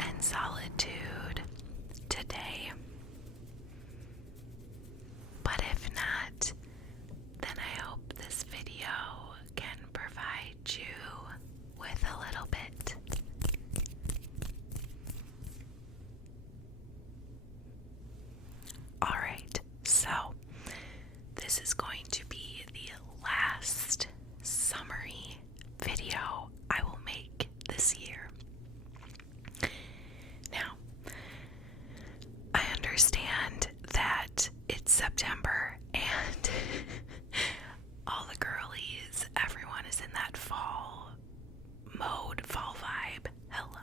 and solitude today. But if not, then I hope this video can provide you with a little bit. Alright, so this is going to be the last summary video I will make this year. Now, I understand that it's September and all the girlies, everyone is in that fall mode, fall vibe. Hello.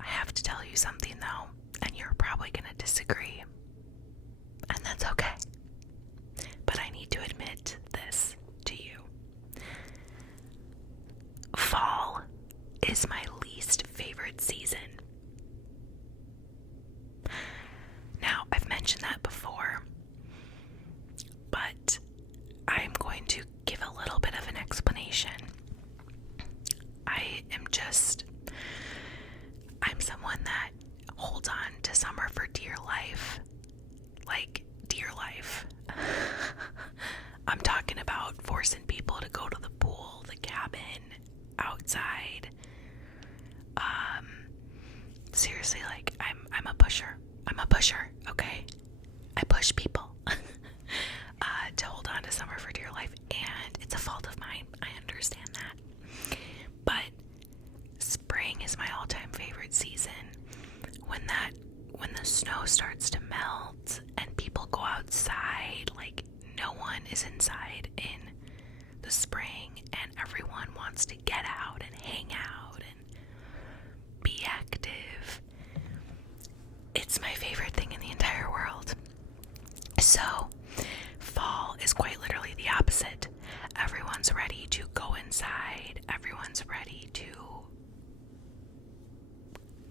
I have to tell you something though, and you're probably gonna disagree, and that's okay. But I need to admit this to you. Fall is my least favorite season. Now, I've mentioned that before, but I'm going to give a little bit of an explanation. I'm someone that holds on to summer for dear life. Like, dear life. I'm talking about forcing people to go to the pool, the cabin, outside. Seriously, like, I'm a pusher. I'm a pusher, okay? I push people to hold on to summer for dear life, and it's a fault of mine. I understand that. But spring is my all-time favorite season. When the snow starts to melt and people go outside, like no one is inside in the spring, and everyone wants to get out and hang out and be active. It's my favorite thing in the entire world. So, fall is quite literally the opposite. Everyone's ready to go inside. Everyone's ready to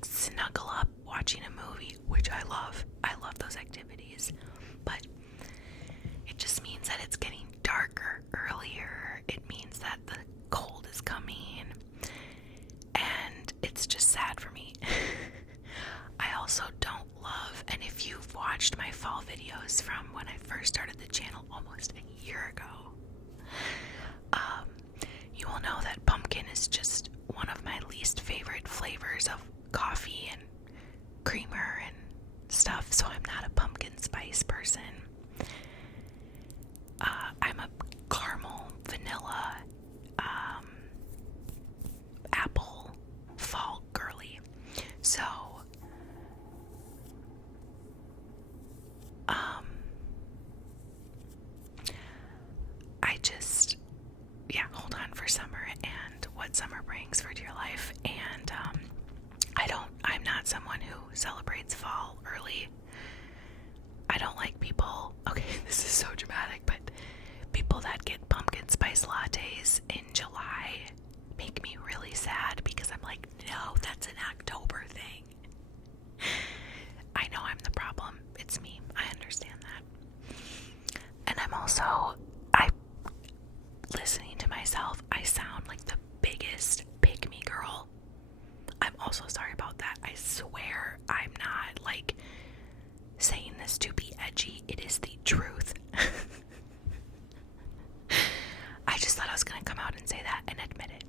snuggle up watching a movie, which I love. I love those activities. But it just means that it's getting darker earlier. It means that the cold is coming. And it's just sad for me. I also don't love, and if you've watched my fall videos from when I first started the channel almost a year ago, you will know that pumpkin is just one of my least favorite flavors of coffee and creamer and stuff, so I'm not a pumpkin spice person. I'm a caramel, vanilla, apple fall girly. So hold on for summer and what summer brings for dear life. And I'm not someone who celebrates fall early. I don't like people, okay, this is so dramatic, but people that get pumpkin spice lattes in July make me really sad, because I'm like, no, that's an October thing. I know I'm the problem. It's me. I understand that. And listening to myself, I sound like the biggest pick-me girl. I'm also sorry about that. I swear I'm not, like, saying this to be edgy. It is the truth. I just thought I was gonna come out and say that and admit it.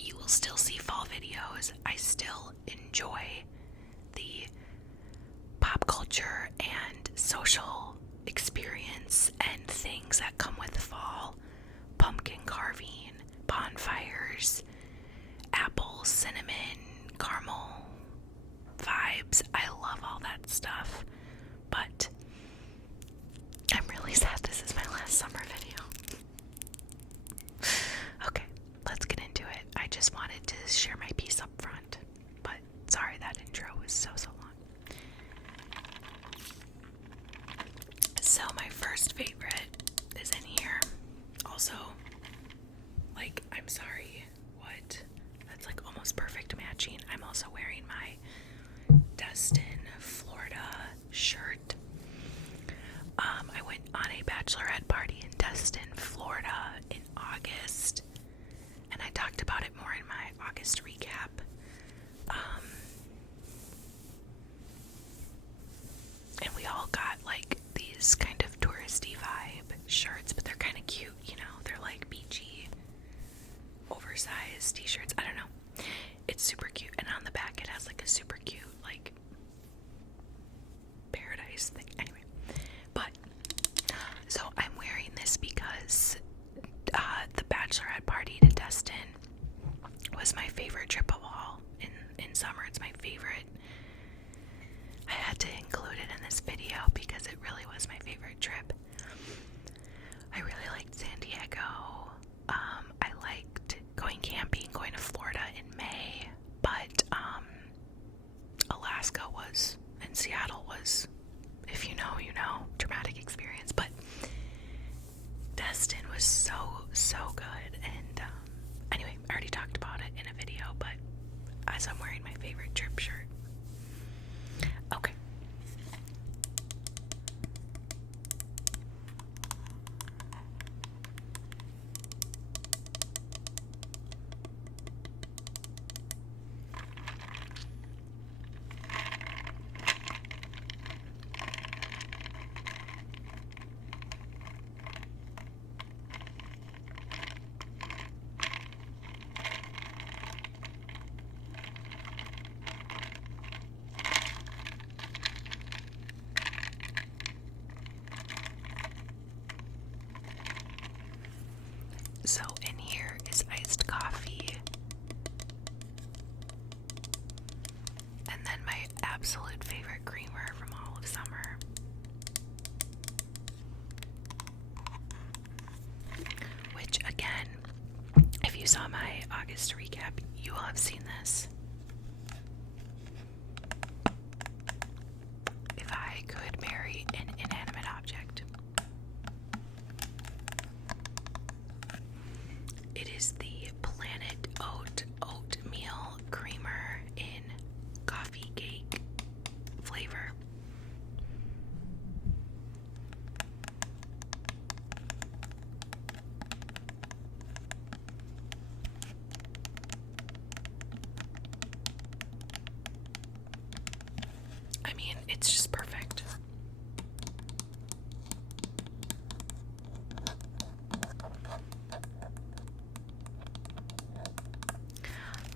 You will still see fall videos. I still enjoy the pop culture and social experience and things that come with fall. Pumpkin carving, bonfires, apples, cinnamon, caramel vibes. I love all that stuff. But I'm really sad this is my last summer video. Okay, let's get into it. I just wanted to share my piece up front. But sorry that intro was so long. So my first favorite is in here. Also, like, I'm sorry, what? That's like almost perfect matching. I'm also wearing my Destin, Florida shirt. I went on a bachelorette party in Destin August recap. And we all got like these kind of touristy vibe shirts, but they're kind of cute, you know, they're like beachy, oversized t-shirts. I don't know. It's super cute. And on the back it has like a super cute like paradise thing. Anyway, but so I'm wearing this because the bachelorette party to Destin was my favorite trip of all. In summer, it's my favorite. I had to include it in this video because it really was my favorite trip. I really liked San Diego. I liked going camping, going to Florida in May, but Alaska was, and Seattle was, if you know, you know, traumatic experience. But Destin was so good. And anyway, I already talked about it in a video, but as I'm wearing my favorite trip shirt. Okay. So in here is iced coffee, and then my absolute favorite creamer from all of summer. Which again, if you saw my August recap, you will have seen this. If I could marry an inanimate object, it is the Planet oatmeal creamer in coffee cake flavor. I mean, it's just perfect.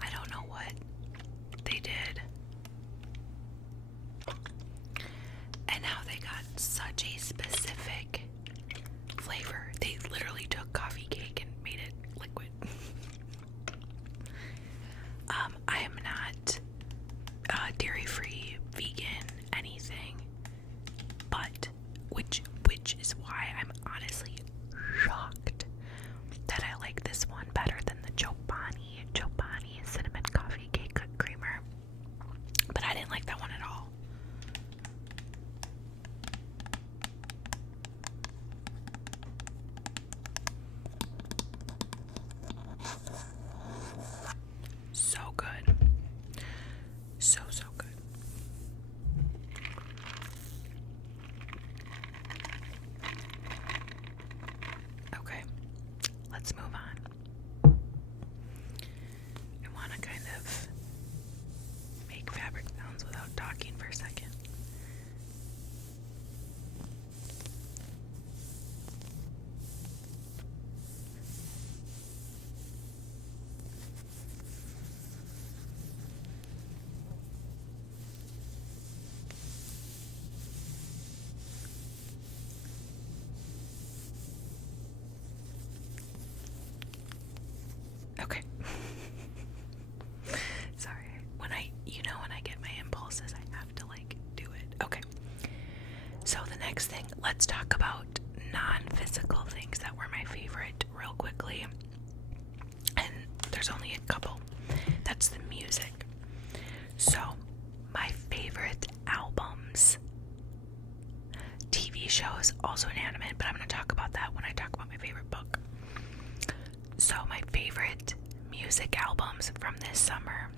I don't know what they did and how they got such a specific flavor. They literally took coffee cake and made it liquid. I am not dairy-free, vegan, anything, but which is why I'm honestly shocked that I like this one better than the Chobani cinnamon coffee cake creamer. But I didn't like that one at all. So good. So good. Okay, let's move on. I want to kind of make fabric sounds without talking for a second. Okay. Sorry. When I get my impulses, I have to like do it. Okay. So the next thing, let's talk about non-physical things that were my favorite real quickly. And there's only a couple. That's the music. So my favorite albums, TV shows, also inanimate, but I'm going to talk about that when I talk about my favorite book. So my favorite music albums from this summer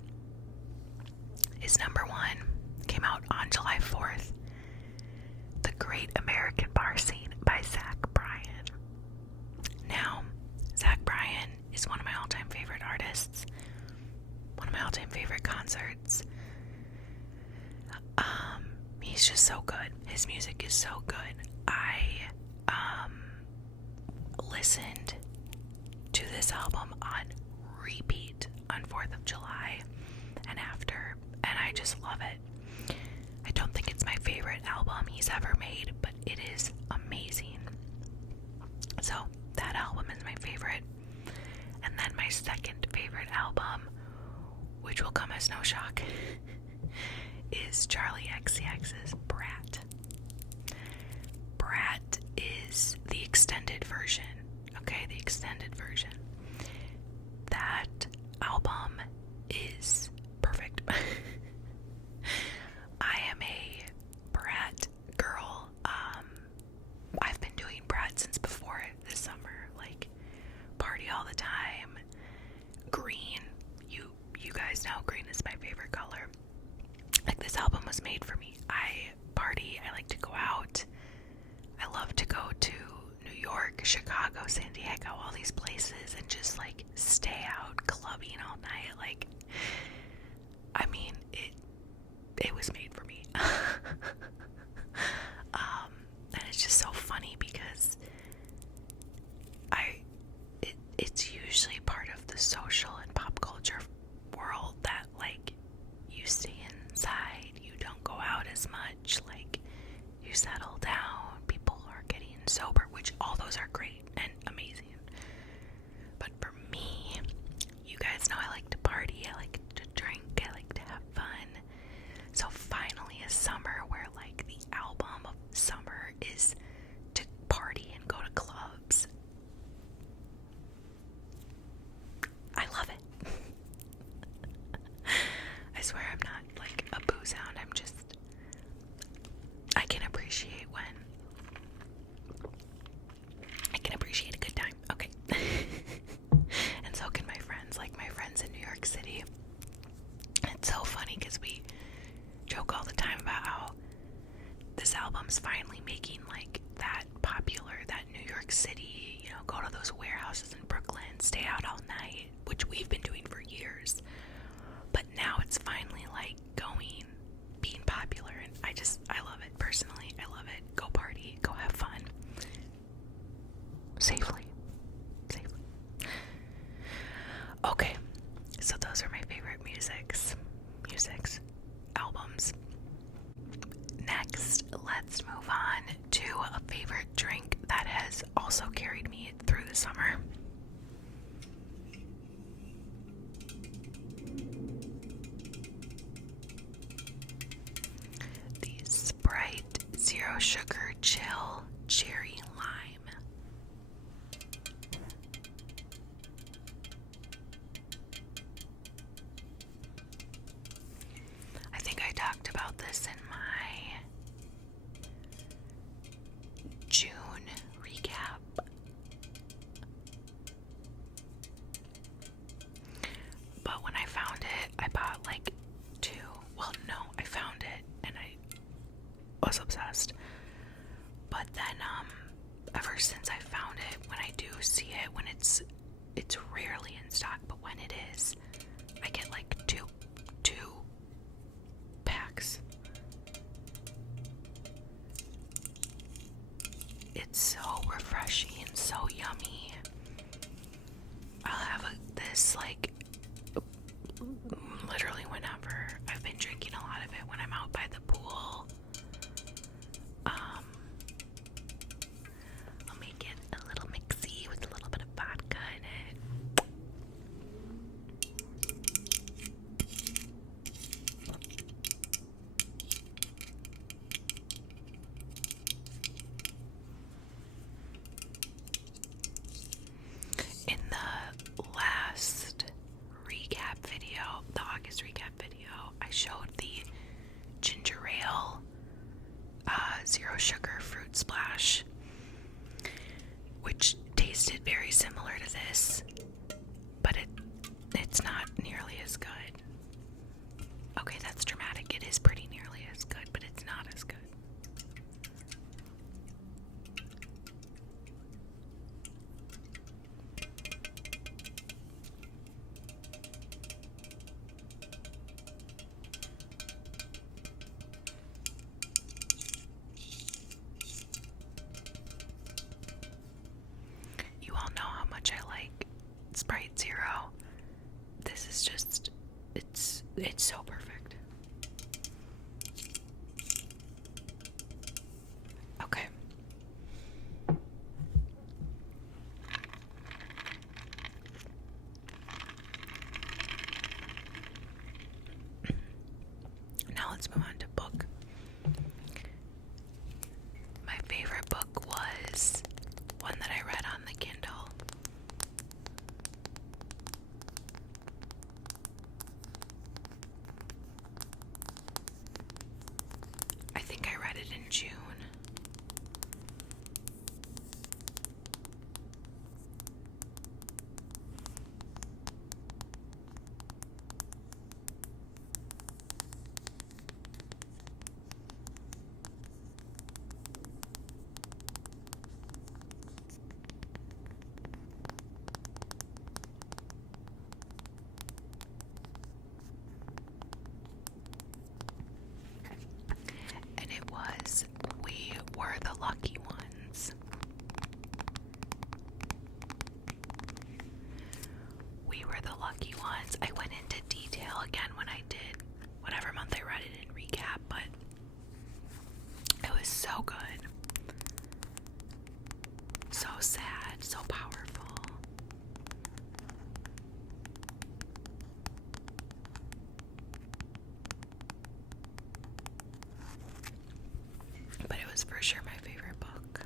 is number one, came out on July 4th, The Great American Bar Scene by Zach Bryan. Now, Zach Bryan is one of my all-time favorite artists. one of my all-time favorite concerts. He's just so good. His music is so good. I listened to this album on repeat on 4th of July and after, and I just love it. I don't think it's my favorite album he's ever made, but it is amazing. So that album is my favorite. And then my second favorite album, which will come as no shock, is Charlie XCX's Brat. Brat is the extended version. Okay, the extended version. That album is perfect. I am a Brat girl. I've been doing Brat since before this summer. Like, party all the time. Green. You guys know green is my favorite color. Like, this album was made for me. I party. I like to go out. I love to go to New York, Chicago, San Diego, all these places, and just like stay out clubbing all night. Like, I mean, it was made for me. And it's just so funny because it's usually part of the social and pop culture world that, like, you stay inside, you don't go out as much, like, you settle down, people are getting sober, which all those are great and amazing. But for me, you guys know I like to party, I like to drink, I like to have fun. So finally a summer where, like, the album of summer is to party and go to clubs. I love it. I swear I'm not like a booze hound. I can appreciate a good time. Okay. And so can my friends, like my friends in New York City. It's so funny because we joke all the time about how this album's finally making like that popular, that New York City, you know, go to those warehouses in Brooklyn, stay out all night, which we've been doing for years. But now it's finally like being popular, and I love it personally. I love it. Go party, go have fun. Safely. Okay, so those are my favorite albums. Next, let's move on to a favorite drink that has also carried me through the summer. The Sprite Zero Sugar Chill Cherry Lime. I think I talked about this in my June recap. But when I found it, I bought like two. Well, no, I found it and I was obsessed. But then, ever since I found it, when I do see it, when it's rarely in stock, but when it is, I get like two packs. It's so refreshing, so yummy. I'll have this like literally whenever. I've been drinking a lot of it when I'm out by the pool. I'll make it a little mixy with a little bit of vodka in it. In the last recap video, the August recap video, I showed the ginger ale zero sugar fruit splash, which tasted very similar to this, but it's not nearly as good. Okay, that's dramatic. It is pretty nearly as good, but it's not as good. Sprite Zero. This is just, it's so perfect. Okay. Now let's move on to book. My favorite book was one that I read on the Kindle. I think I read it in June. And it was We Were the Lucky Ones. We Were the Lucky Ones. I went into detail again when I did whatever month I read it in recap, but it was so good. So sad, so powerful. But it was for sure my favorite book.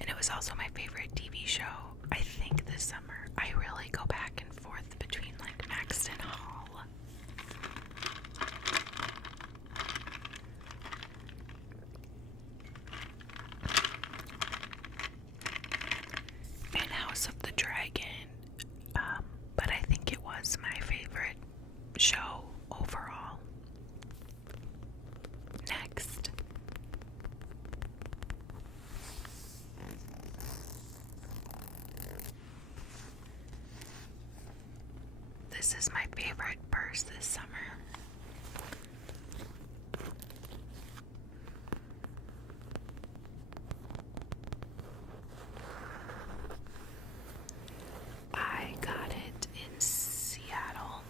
And it was also my favorite TV show. I think this summer I really go back and forth between like Maxton Hall. And House of the Dragon. But I think it was my favorite show overall. Next. This is my favorite purse this summer. I got it in Seattle.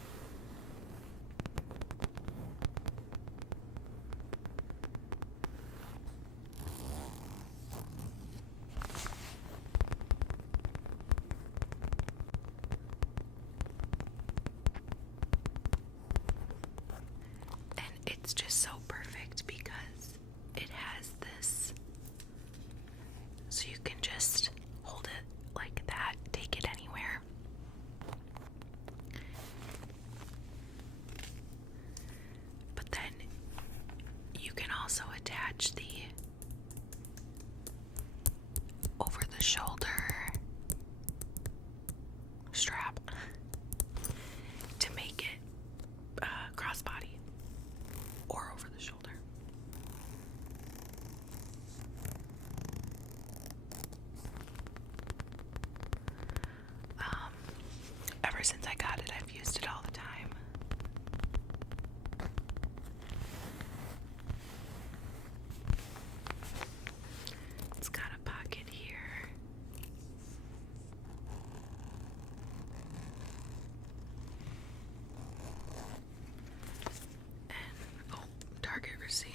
And it's just so perfect because it has this, so you can just hold it like that, take it anywhere. But then you can also attach the over the shoulder strap to make it crossbody or over the shoulder. Ever since I got it, I've used it all the time. It's got a pocket here. And, Target receipt.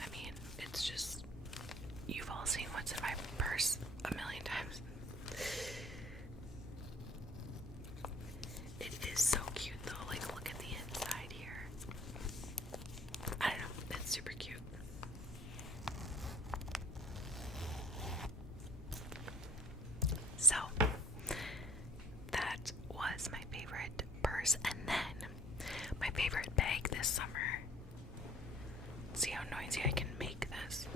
I mean, it's just, you've all seen what's in my purse a million times. It is so cute though, like look at the inside here. I don't know, it's super cute. So, that was my favorite purse, and then my favorite bag this summer. See how noisy I can make this.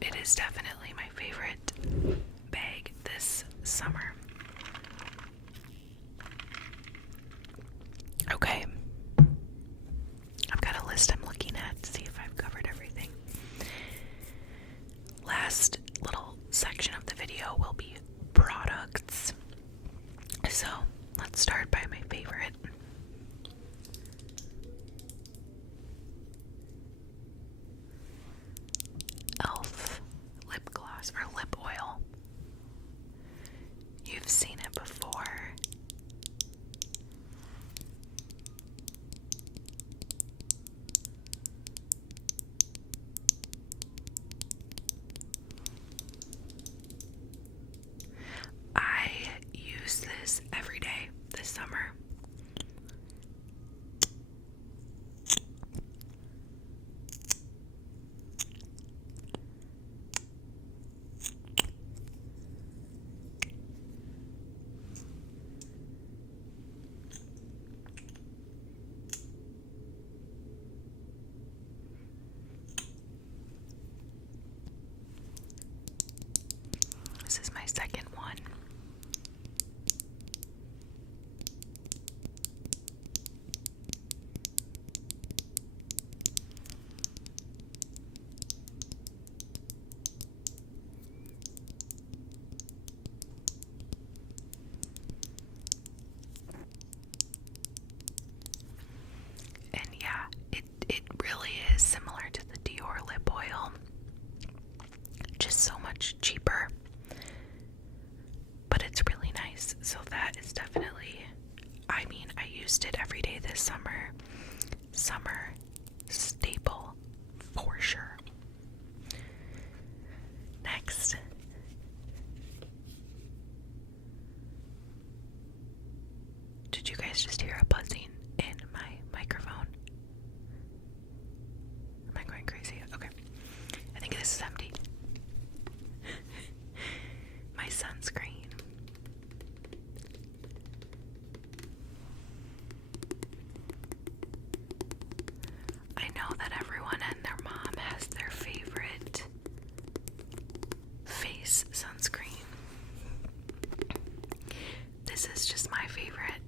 It is definitely my favorite bag this summer. Okay. I've got a list I'm looking at to see if I've covered everything. Last little section of the video will be products. So, let's start by my favorite. Elf lip gloss or lip oil. You've seen it before. I use this every day this summer. This is my second one. And yeah, it really is similar to the Dior lip oil, just so much cheaper, but it's really nice. So that is definitely, I mean, I used it every day this summer. Summer staple for sure. Next, did you guys just hear a buzzing in my microphone? Am I going crazy? Okay. I think this is empty. My sunscreen. I know that everyone and their mom has their favorite face sunscreen. This is just my favorite.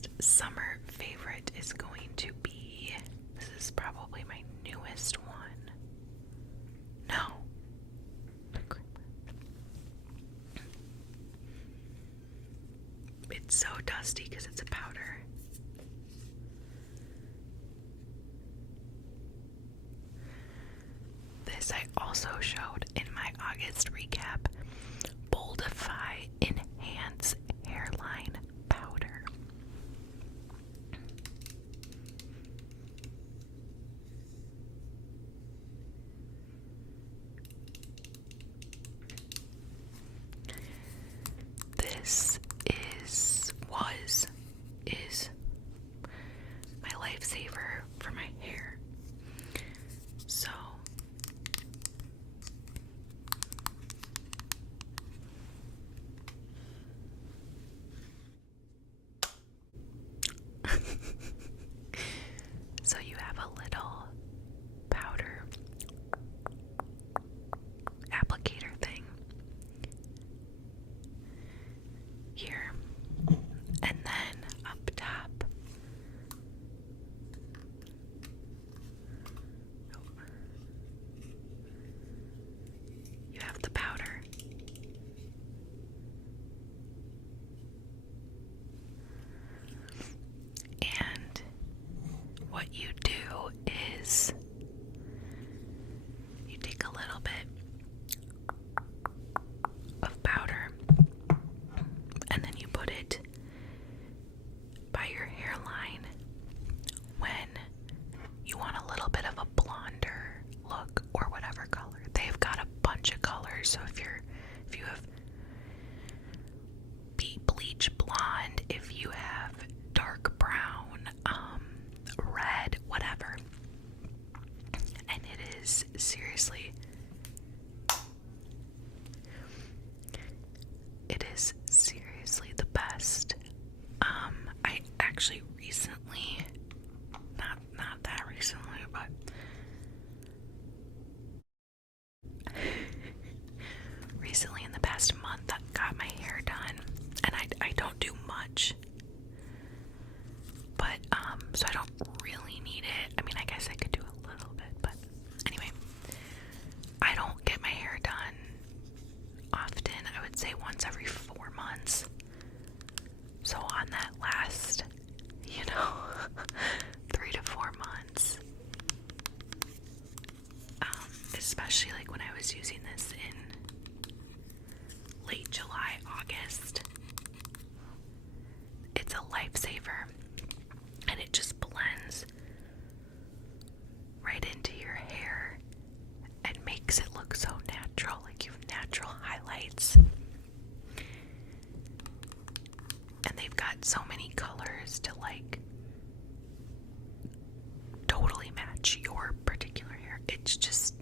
next summer favorite is going to be, this is probably my newest one. No. It's so dusty because it's a powder. This I also showed in my August recap. Boldify Enhance Hairline Powder. This is my lifesaver for my hair. So so you have a little powder applicator thing here, and then up top you have the powder. And what you do is you take a little bit of powder and then you put it by your hairline when you want a little bit of a blonder look or whatever color. They've got a bunch of colors, so if you have bleach blonde, if you have dark brown, red, whatever. And it is seriously the best. I actually recently, not that recently, but recently in the past month, I got my hair done, and I don't do much, but so I don't really need it. I mean, I guess I could do a little bit, but anyway, I don't get my hair done often. I would say once every 4 months. So on that last, 3 to 4 months, especially like when I was using this in late July, August, it's a lifesaver, and it just blends right into your hair and makes it look so natural, like you have natural highlights. And they've got so many colors to like totally match your particular hair. It's just